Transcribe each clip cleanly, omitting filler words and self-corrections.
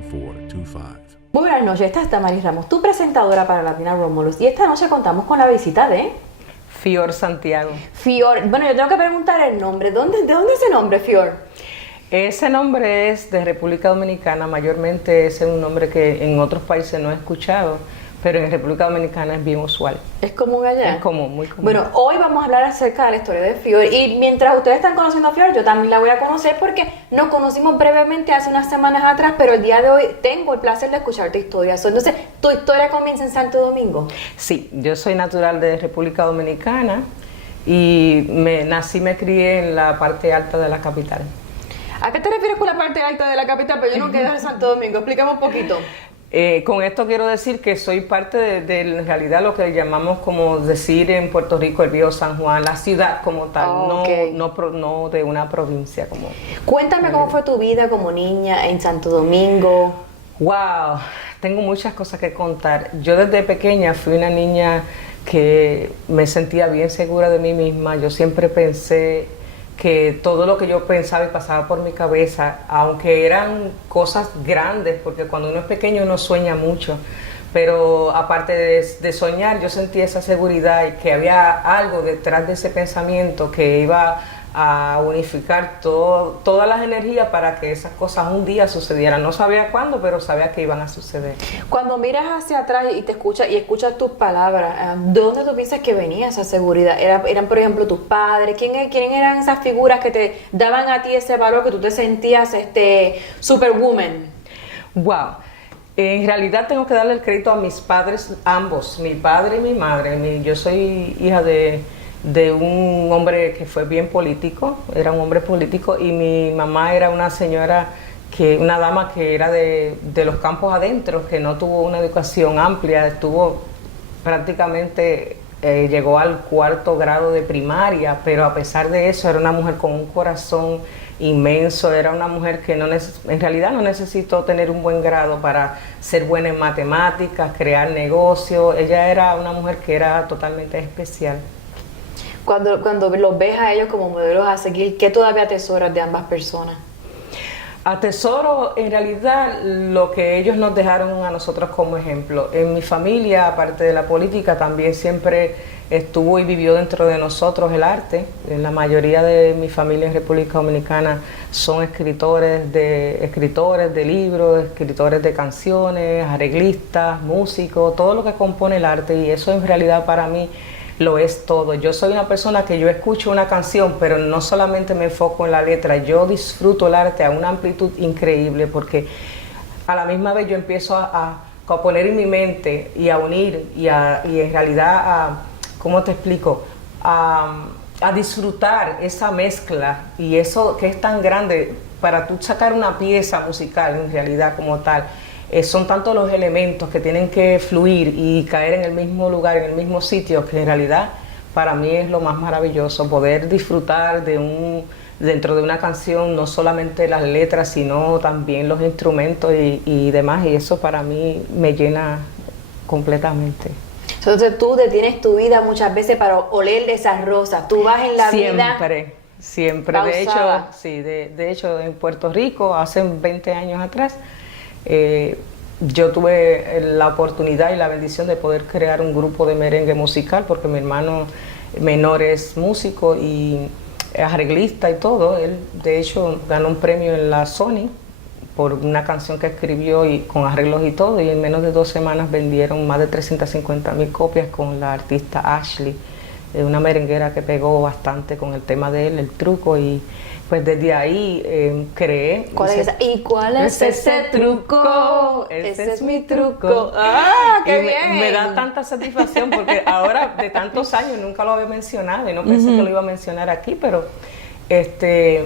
1425. Muy buenas noches, esta es Damaris Ramos, tu presentadora para Latina Romulus, y esta noche contamos con la visita de Fior Santiago. Fior. Bueno, yo tengo que preguntar el nombre. ¿De dónde ese nombre, Fior? Ese nombre es de República Dominicana, mayormente ese es un nombre que en otros países no he escuchado, pero en República Dominicana es bien usual. ¿Es común allá? Es común, muy común. Bueno, hoy vamos a hablar acerca de la historia de Fior, y mientras ustedes están conociendo a Fior, yo también la voy a conocer porque nos conocimos brevemente hace unas semanas atrás, pero el día de hoy tengo el placer de escuchar tu historia. Entonces, ¿tu historia comienza en Santo Domingo? Sí, yo soy natural de República Dominicana y me crié en la parte alta de la capital. ¿A qué te refieres con la parte alta de la capital? Pero yo no quedé en Santo Domingo, explícame un poquito. Con esto quiero decir que soy parte de en realidad lo que llamamos como decir en Puerto Rico el Viejo San Juan, la ciudad como tal, Okay. no de una provincia como. Cuéntame cómo fue tu vida como niña en Santo Domingo. Wow, tengo muchas cosas que contar. Yo desde pequeña fui una niña que me sentía bien segura de mí misma. Yo siempre pensé que todo lo que yo pensaba y pasaba por mi cabeza, aunque eran cosas grandes, porque cuando uno es pequeño uno sueña mucho, pero aparte de soñar, yo sentía esa seguridad y que había algo detrás de ese pensamiento que iba a unificar todas las energías para que esas cosas un día sucedieran. No sabía cuándo, pero sabía que iban a suceder. Cuando miras hacia atrás y te escuchas tus palabras, ¿de dónde tú piensas que venía esa seguridad? ¿Eran, por ejemplo, tus padres? ¿Quién eran esas figuras que te daban a ti ese valor que tú te sentías superwoman? Wow. En realidad tengo que darle el crédito a mis padres, ambos, mi padre y mi madre. Yo soy hija de un hombre que fue bien político, era un hombre político, y mi mamá era una señora, una dama que era de los campos adentro, que no tuvo una educación amplia, estuvo prácticamente, llegó al 4º grado de primaria, pero a pesar de eso era una mujer con un corazón inmenso, era una mujer que en realidad no necesitó tener un buen grado para ser buena en matemáticas, crear negocios. Ella era una mujer que era totalmente especial. Cuando los ves a ellos como modelos a seguir, ¿qué todavía atesoras de ambas personas? Atesoro en realidad lo que ellos nos dejaron a nosotros como ejemplo. En mi familia, aparte de la política, también siempre estuvo y vivió dentro de nosotros el arte. La mayoría de mi familia en República Dominicana son escritores de libros, escritores de canciones, arreglistas, músicos, todo lo que compone el arte, y eso en realidad para mí lo es todo. Yo soy una persona que yo escucho una canción, pero no solamente me enfoco en la letra, yo disfruto el arte a una amplitud increíble, porque a la misma vez yo empiezo a poner en mi mente y a unir y en realidad ¿cómo te explico? A disfrutar esa mezcla, y eso que es tan grande para tú sacar una pieza musical en realidad como tal. Son tantos los elementos que tienen que fluir y caer en el mismo lugar, en el mismo sitio, que en realidad para mí es lo más maravilloso, poder disfrutar dentro de una canción, no solamente las letras, sino también los instrumentos y demás, y eso para mí me llena completamente. Entonces tú detienes tu vida muchas veces para oler de esas rosas, tú vas en la vida... Siempre. Pausada. De hecho, sí, de hecho en Puerto Rico, hace 20 años atrás, yo tuve la oportunidad y la bendición de poder crear un grupo de merengue musical, porque mi hermano menor es músico y es arreglista y todo. Él de hecho ganó un premio en la Sony por una canción que escribió y con arreglos y todo, y en menos de 2 semanas vendieron más de 350,000 copias con la artista Ashley, una merenguera que pegó bastante con el tema de él, el truco, y pues desde ahí creé. ¿Cuál es esa? ¿Y cuál es ese truco? Ese es mi truco. ¡Ah, qué bien! Me da tanta satisfacción porque ahora, de tantos años, nunca lo había mencionado y no pensé que lo iba a mencionar aquí, pero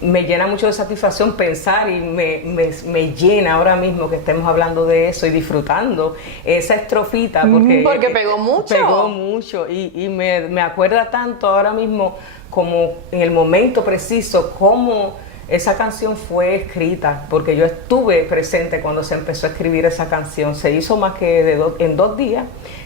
me llena mucho de satisfacción pensar, y me llena ahora mismo que estemos hablando de eso y disfrutando esa estrofita, porque pegó mucho. Pegó mucho y me acuerda tanto ahora mismo como en el momento preciso cómo esa canción fue escrita, porque yo estuve presente cuando se empezó a escribir esa canción. Se hizo más que en 2 días.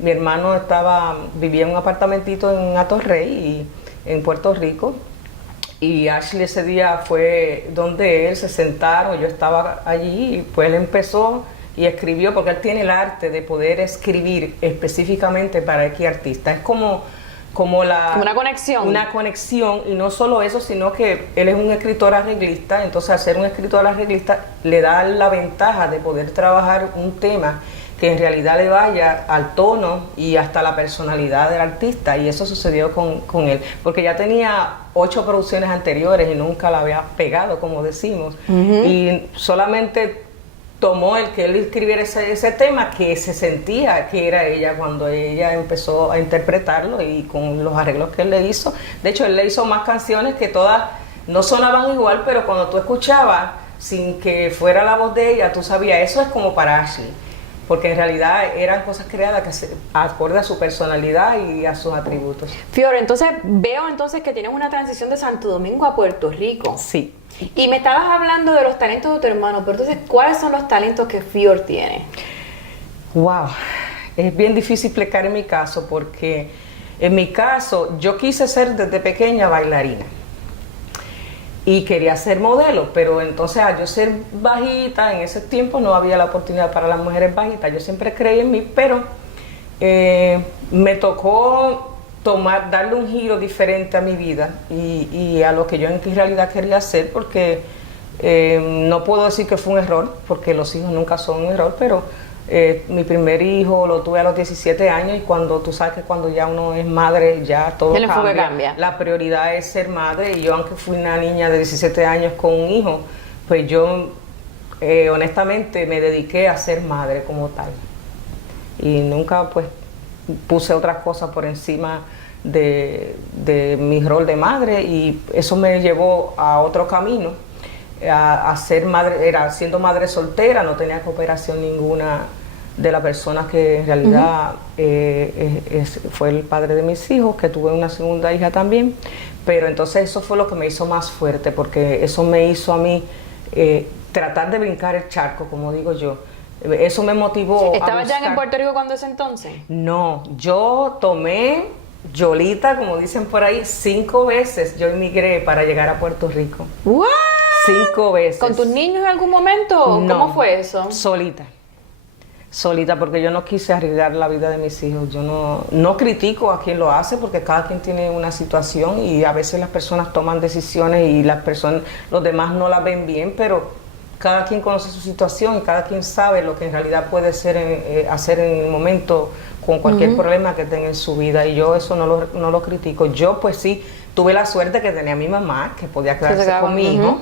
Mi hermano vivía en un apartamentito en Atorrey, en Puerto Rico, Y Ashley ese día fue donde él, se sentaron, yo estaba allí, y pues él empezó y escribió, porque él tiene el arte de poder escribir específicamente para X artista. Es como una conexión. Una conexión, y no solo eso, sino que él es un escritor arreglista, entonces al ser un escritor arreglista le da la ventaja de poder trabajar un tema que en realidad le vaya al tono y hasta la personalidad del artista, y eso sucedió con él, porque ya tenía 8 producciones anteriores y nunca la había pegado, como decimos, y solamente tomó el que él escribiera ese tema que se sentía que era ella cuando ella empezó a interpretarlo, y con los arreglos que él le hizo. De hecho, él le hizo más canciones que todas no sonaban igual, pero cuando tú escuchabas sin que fuera la voz de ella, tú sabías, eso es como para Ashley, porque en realidad eran cosas creadas que acorde a su personalidad y a sus atributos. Fior, entonces veo que tienes una transición de Santo Domingo a Puerto Rico. Sí. Y me estabas hablando de los talentos de tu hermano, pero entonces, ¿cuáles son los talentos que Fior tiene? Wow, es bien difícil explicar en mi caso, porque en mi caso yo quise ser desde pequeña bailarina y quería ser modelo, pero entonces al yo ser bajita, en ese tiempo no había la oportunidad para las mujeres bajitas. Yo siempre creí en mí, pero me tocó darle un giro diferente a mi vida y a lo que yo en realidad quería hacer, porque no puedo decir que fue un error, porque los hijos nunca son un error, pero mi primer hijo lo tuve a los 17 años, y cuando tú sabes que cuando ya uno es madre ya todo cambia. La prioridad es ser madre, y yo, aunque fui una niña de 17 años con un hijo, pues yo honestamente me dediqué a ser madre como tal, y nunca pues puse otras cosas por encima de mi rol de madre, y eso me llevó a otro camino, a ser madre. Siendo madre soltera, no tenía cooperación ninguna de la persona que en realidad fue el padre de mis hijos, que tuve una segunda hija también, pero entonces eso fue lo que me hizo más fuerte, porque eso me hizo a mí tratar de brincar el charco, como digo yo. Eso me motivó. ¿Estabas ya en Puerto Rico cuando ese entonces? No, yo tomé Yolita, como dicen por ahí, 5 veces yo emigré para llegar a Puerto Rico. ¿What? 5 veces. ¿Con tus niños en algún momento? No, ¿Cómo fue eso? Solita, porque yo no quise arriesgar la vida de mis hijos. Yo no critico a quien lo hace, porque cada quien tiene una situación, y a veces las personas toman decisiones y los demás no las ven bien, pero cada quien conoce su situación y cada quien sabe lo que en realidad puede hacer en el momento con cualquier problema que tenga en su vida, y yo eso no lo critico. Yo pues sí tuve la suerte que tenía a mi mamá, que podía quedarse con mi hijo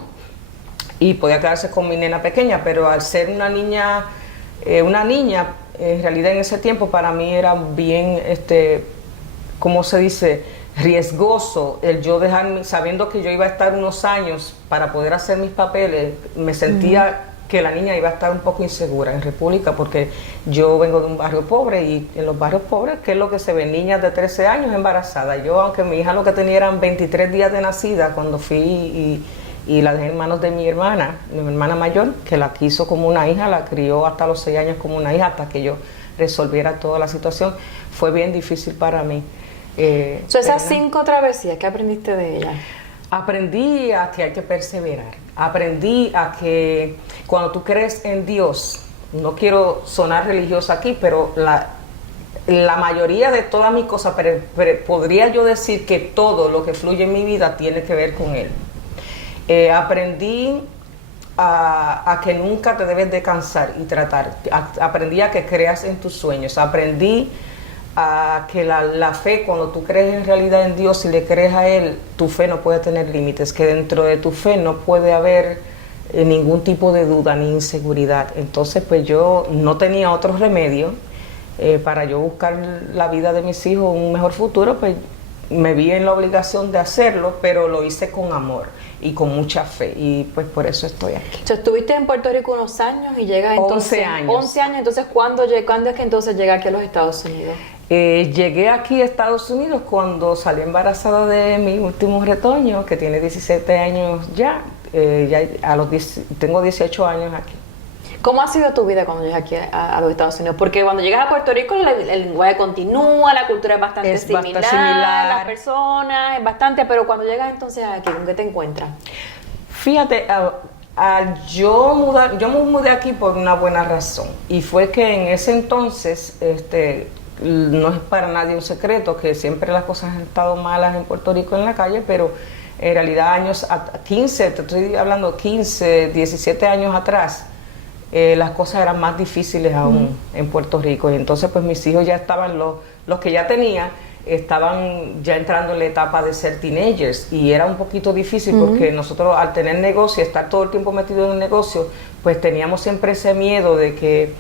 y podía quedarse con mi nena pequeña, pero al ser una niña, en realidad en ese tiempo para mí era bien, ¿cómo se dice?, riesgoso el yo dejarme, sabiendo que yo iba a estar unos años para poder hacer mis papeles. Me sentía que la niña iba a estar un poco insegura en República, porque yo vengo de un barrio pobre, y en los barrios pobres, ¿qué es lo que se ve? Niñas de 13 años embarazadas. Yo, aunque mi hija lo que tenía eran 23 días de nacida, cuando fui y la dejé en manos de mi hermana mayor, que la quiso como una hija, la crió hasta los 6 años como una hija, hasta que yo resolviera toda la situación. Fue bien difícil para mí. Esas 5 travesías, ¿qué aprendiste de ellas? Aprendí a que hay que perseverar. Aprendí a que cuando tú crees en Dios, no quiero sonar religiosa aquí, pero la mayoría de todas mis cosas, podría yo decir que todo lo que fluye en mi vida tiene que ver con Él. Aprendí a que nunca te debes de cansar y tratar. Aprendí a que creas en tus sueños. Aprendí a que la fe, cuando tú crees en realidad en Dios y le crees a Él, tu fe no puede tener límites, que dentro de tu fe no puede haber ningún tipo de duda ni inseguridad. Entonces pues yo no tenía otro remedio para yo buscar la vida de mis hijos, un mejor futuro, pues me vi en la obligación de hacerlo, pero lo hice con amor y con mucha fe, y pues por eso estoy aquí. O sea, estuviste en Puerto Rico unos años y llegas entonces... 11 años. 11 años, entonces ¿cuándo es que entonces llega aquí a los Estados Unidos? Llegué aquí a Estados Unidos cuando salí embarazada de mi último retoño, que tiene 17 años ya. Tengo 18 años aquí. ¿Cómo ha sido tu vida cuando llegas aquí a los Estados Unidos? Porque cuando llegas a Puerto Rico el lenguaje continúa, la cultura es bastante similar, las personas es bastante, pero cuando llegas entonces aquí, ¿con qué te encuentras? Fíjate, yo me mudé aquí por una buena razón, y fue que en ese entonces, no es para nadie un secreto que siempre las cosas han estado malas en Puerto Rico en la calle, pero en realidad años 15, te estoy hablando 15, 17 años atrás, las cosas eran más difíciles aún en Puerto Rico, y entonces pues mis hijos ya estaban, los que ya tenía, estaban ya entrando en la etapa de ser teenagers, y era un poquito difícil porque nosotros al tener negocio, estar todo el tiempo metido en el negocio, pues teníamos siempre ese miedo de que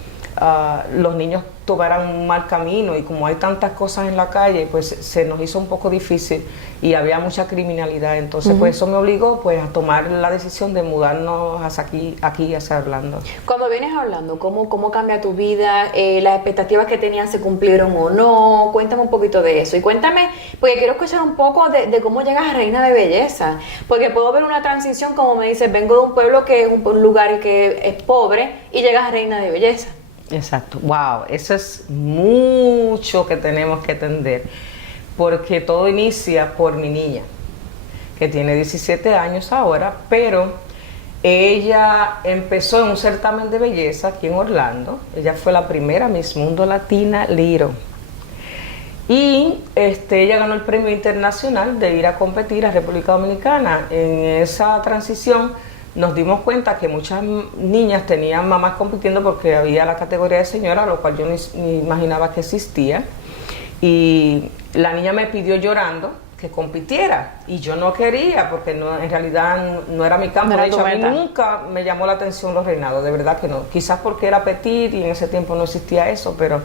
los niños tomaran un mal camino, y como hay tantas cosas en la calle, pues se nos hizo un poco difícil y había mucha criminalidad. Entonces pues eso me obligó pues a tomar la decisión de mudarnos hacia aquí hacia Orlando. Cuando vienes a Orlando, ¿cómo cambia tu vida? ¿Las expectativas que tenías se cumplieron o no? Cuéntame un poquito de eso, y cuéntame, porque quiero escuchar un poco de cómo llegas a Reina de Belleza, porque puedo ver una transición, como me dices, vengo de un pueblo que es un lugar que es pobre y llegas a Reina de Belleza. Exacto, wow, eso es mucho que tenemos que entender, porque todo inicia por mi niña, que tiene 17 años ahora, pero ella empezó en un certamen de belleza aquí en Orlando. Ella fue la primera Miss Mundo Latina Liro, y ella ganó el premio internacional de ir a competir a República Dominicana. En esa transición nos dimos cuenta que muchas niñas tenían mamás compitiendo porque había la categoría de señora, lo cual yo ni imaginaba que existía. Y la niña me pidió llorando que compitiera, y yo no quería porque en realidad no era mi campo. De hecho, a mí nunca me llamó la atención los reinados, de verdad que no. Quizás porque era petit y en ese tiempo no existía eso, pero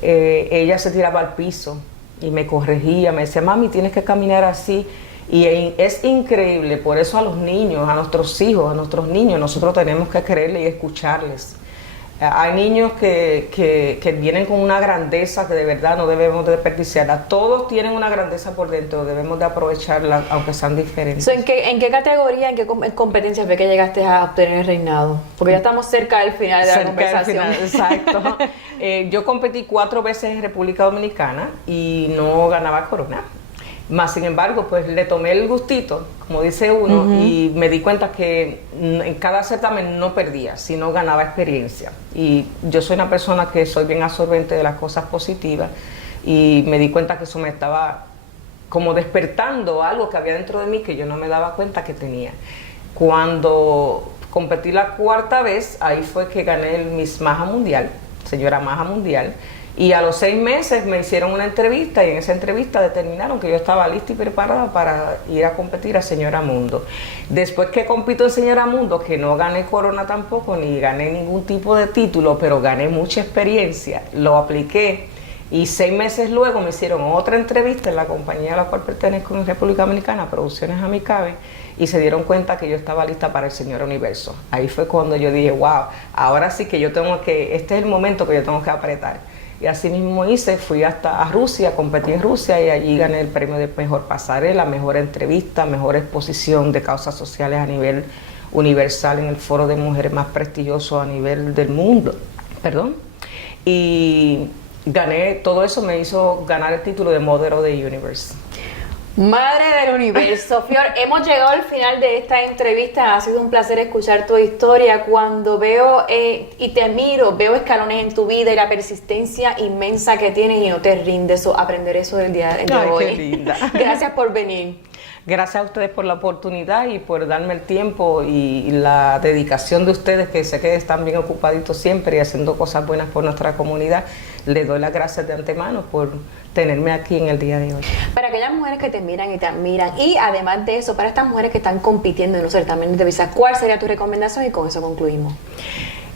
ella se tiraba al piso y me corregía, me decía, mami, tienes que caminar así. Y es increíble, por eso a los niños, a nuestros hijos, a nuestros niños, nosotros tenemos que creerles y escucharles. Hay niños que vienen con una grandeza que de verdad no debemos desperdiciarla. Todos tienen una grandeza por dentro, debemos de aprovecharla, aunque sean diferentes. ¿En qué categoría, en qué competencias ve que llegaste a obtener el reinado? Porque ya estamos cerca del final de la conversación. Exacto. Yo competí 4 veces en República Dominicana y no ganaba corona. Más sin embargo, pues le tomé el gustito, como dice uno, y me di cuenta que en cada certamen no perdía, sino ganaba experiencia. Y yo soy una persona que soy bien absorbente de las cosas positivas, y me di cuenta que eso me estaba como despertando algo que había dentro de mí que yo no me daba cuenta que tenía. Cuando competí la 4ª vez, ahí fue que gané el Miss Maja Mundial, señora Maja Mundial. Y a los 6 meses me hicieron una entrevista, y en esa entrevista determinaron que yo estaba lista y preparada para ir a competir a Señora Mundo. Después que compito en Señora Mundo, que no gané corona tampoco, ni gané ningún tipo de título, pero gané mucha experiencia, lo apliqué, y 6 meses luego me hicieron otra entrevista en la compañía a la cual pertenezco en República Dominicana, Producciones Amicabe, y se dieron cuenta que yo estaba lista para el Señor Universo. Ahí fue cuando yo dije, wow, ahora sí que este es el momento que yo tengo que apretar. Y así mismo hice, fui hasta a Rusia, competí en Rusia, y allí gané el premio de mejor pasarela, mejor entrevista, mejor exposición de causas sociales a nivel universal en el foro de mujeres más prestigioso a nivel del mundo. Y gané, todo eso me hizo ganar el título de Mother of the Universe. Madre del universo. Fior, hemos llegado al final de esta entrevista. Ha sido un placer escuchar tu historia. Cuando veo y te admiro, veo escalones en tu vida y la persistencia inmensa que tienes, y no te rindes. Aprender eso del día de hoy. Qué linda. Gracias por venir. Gracias a ustedes por la oportunidad y por darme el tiempo y la dedicación de ustedes, que sé que están bien ocupaditos siempre y haciendo cosas buenas por nuestra comunidad. Les doy las gracias de antemano por tenerme aquí en el día de hoy. Para aquellas mujeres que te miran y te admiran, y además de eso, para estas mujeres que están compitiendo en los certámenes de belleza, ¿cuál sería tu recomendación? Y con eso concluimos.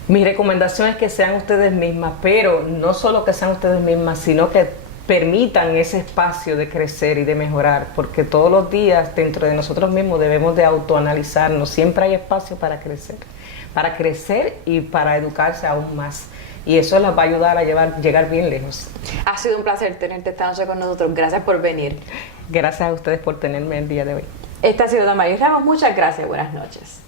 Mi recomendación es que sean ustedes mismas, pero no solo que sean ustedes mismas, sino que permitan ese espacio de crecer y de mejorar, porque todos los días dentro de nosotros mismos debemos de autoanalizarnos. Siempre hay espacio para crecer y para educarse aún más. Y eso las va a ayudar a llegar bien lejos. Ha sido un placer tenerte esta noche con nosotros. Gracias por venir. Gracias a ustedes por tenerme el día de hoy. Esta ha sido Damaris Ramos. Muchas gracias. Buenas noches.